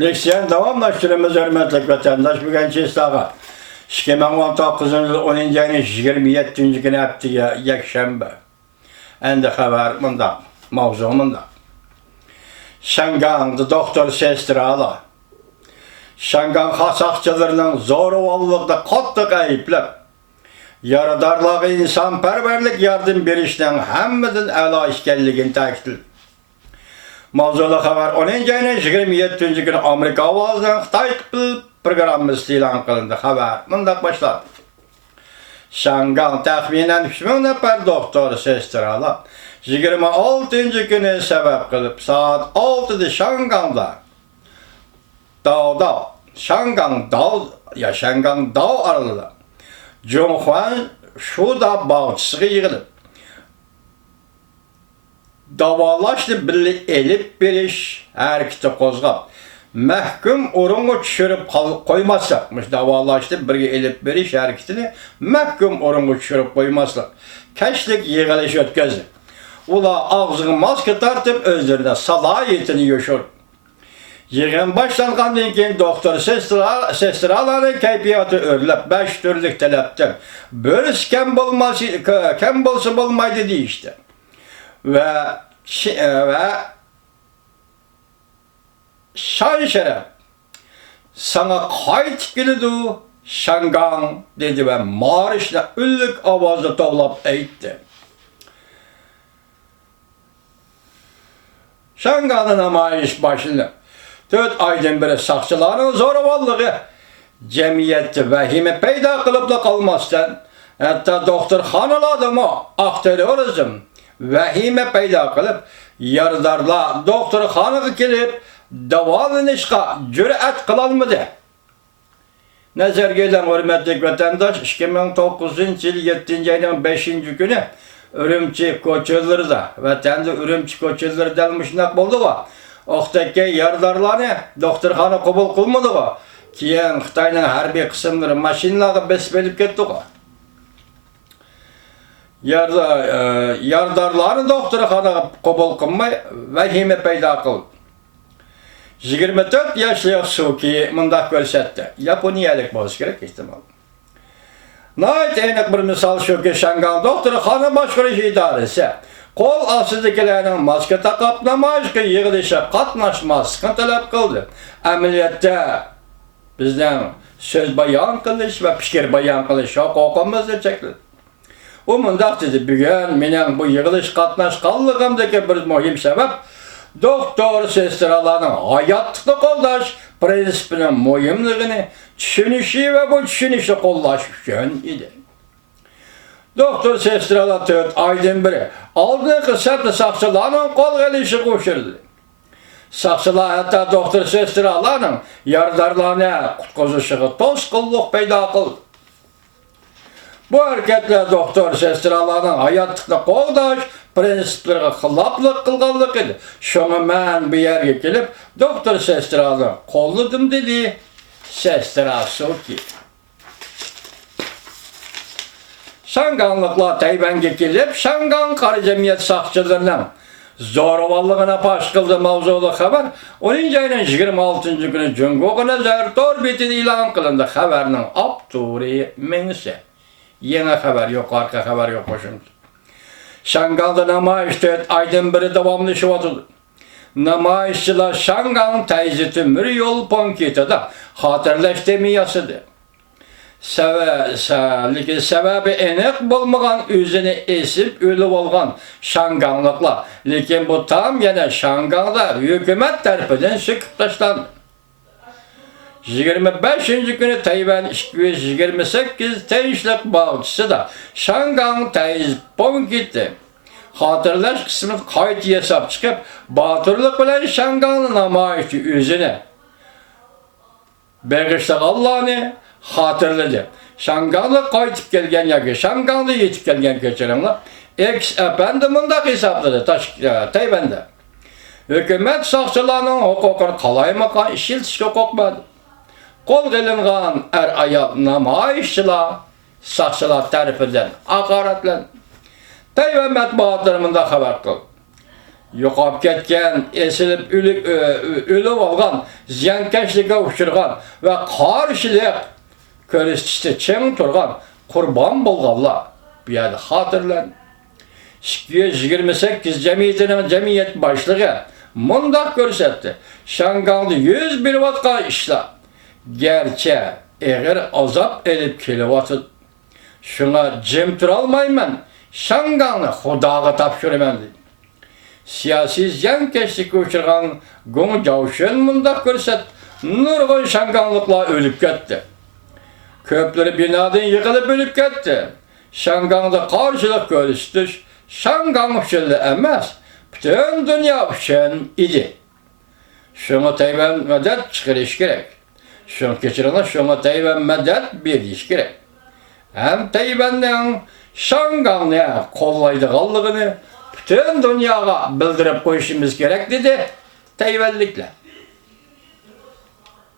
Leksiyen davamlaştırımız hürmetlik vatandaş bugün çistağa. 2019 yıl 10. ayının 27. günü haftiga yakşembe. Endi haber munda, mavzu munda. Şangan'da doktor sestrala. Şangan hasakçılarının zoruvallıqda qattiq ayıplab. Yaradarlığı insanperverlik yardım berişden hemmetin a'la işkelligini ta'kidledi. Mavzulu haber 10. ayının 27. günü Amerika avazından Xitay programması ilan kılındı. Haber mundaq başladı. Şangan tahminen 3000 nefer doktor sestrala 26. günü sebep kılıp saat 6'da Şangan'da Şangan Dağ aralığında Cumhurbaşkanı şuda bağçısı yığılıp davalaştı birlik elip beriş hareketi kozgap mahkum orungu düşürüp koymazsakmış davalaştı birge elip beriş hareketini mahkum orungu düşürüp koymazsak keşlik yığılış ötközü ula ağzını maske tartıp özlerine salayetini yoşur yığın başlanğandan keyin doktor sestraların kayfiyatı örlep 5 türlük taleptim bölüs kem bolsa bolmaydı deyişti ve şan şeref sana kayıt geldi Şangan dedi ve marşla üllük avazı toplap eğitti. Şangan'ın namayış başında 4 aydan beri sakçıların zoravallığı cemiyette vehime peyda kılıp da kalmazdan hatta doktorxanalarda mı aktarıyoruzum vehime peyda kılıp yardarla doktorxanaga gelip davalanışqa cüret kılalmadı. Nazarga ilan hürmetlik vatandaş 2009 yıl 7. ayının 5. günü Ürümçi koçullarida vatanda Ürümçi koçullarida almışnak boldu va. Oqtaki yardarlarını doktorxana qabul qilmadi va. Keyin Xitoyning harbiy qismlari mashinalarga besbelib ketdi va. Yardarlarını doktorxanaga qabul qilmay vahima paydo qildi. 24 yaşlı Suki mundaq ko'rsatdi. Yaponiyalik bo'lishi kerak ehtimol. Nayet enek bir misal şu ki Şangan doktorxana boshqarish idorasi qo'l ostidagilarning maska taqib namoyishga yig'ilishga qatnashmaslikni talab qildi. Amaliyotda bizning so'z bayon qilish va fikr bayon qilish huquqimizni chekladi. U mundaq dedi, bugun mening bu yig'ilish qatnashganligimdagi bir muhim sabab doktor sestralarning hayotni qo'llash prinsipinin muhimligini tushunishi va bu tushunishni qo'llash uchun edi. Doktor sestralar 4 aydan beri oldingi safda saqchilarning qo'lga ilishi qo'shildi. Saqchilar hatto doktor sestralarning yardarlarni qutqazishiga to'sqinlik paydo qildi. Bu hareketler doktor sestralarning hayotni qo'llash prinsiplarga xiloflik qilganlik edi. Şuna men bu yerga kelib doktor sestrani qo'lladim dedi. Sestra Suki. Şanganlıklar Tayvan'a kelib Şangan qari jamiyat saqchilarining zo'ravonligini pash qildi mavzuli xabar 10. ayının 26. günü Jungoga nazar tor betida e'lon qilindi. Xabarning avtori menisi. Yeni haber yok, arka haber yok qo'shimcha. Şangan'da namoyish 4 aydan beri davomlashyapti. Namoyishchilar Şangan Tayzi temir yo'l punketida xotirlash temiyasida. Sebebi aniq bo'lmagan o'zini esib o'lib olgan Şanganlıklar. Lekin bu tam yana Şangan'da hukumat tarafidan söküp tashlandi. 25. günü Tayvan 228 tinchlik bağçısı da Şangan Tayzi punketi hatırlaş kısmını kayıt yasap çıkıp batırlık bilen Şangan'ın namayişçi özünü Bergişlik Allah'ını hatırladı. Şangan'da kayıtıp gelgen ya ki Şangan'da yetip gelgen keçirenler efendi mundaq hesapladı Tayvan'da. Hükümet saqçılarının hukukunu qalaymakan işiltişke kokmadı. Qol qilingan ayol namoyishchilar saqchilar tarafidan haqoratlan. Tayvan matbuotlari munda xabar qildi. yo'qolib ketgan, esilib o'lib olgan, ziyonkashlikka uchirgan va qarshilik ko'rsatishda ching turgan qurbon bo'lganlar bu yerda xotirlan. 228 jamiyatining jamiyat boshlig'i mundaq ko'rsatdi. Shangangda 100 berayotgan ishlar gerçi eğer azap elip kelyapti. Şuna jim turolmayman. Shangangni Xudoga topshiraman dedi. Siyosiy ziyonkashlikka uchragan Gong Jiaoshen mundaq ko'rsatdi. Nurg'un shangangliklar o'lib ketdi. Ko'plari binodan yiqilib o'lib ketdi. Shangangda qarshilik ko'rsatish Shangang uchun emas, butun dunyo uchun edi. Shunga Tayvan madad chiqarish kerak. Şunu keçirilmiş, şuna Tayvan medet beriş gerek. Hem Tayvan'ın Shangang'ı kollaydıqallığını bütün dünyaya bildirip koyuşumuz gerek dedi Tayvanlıklar.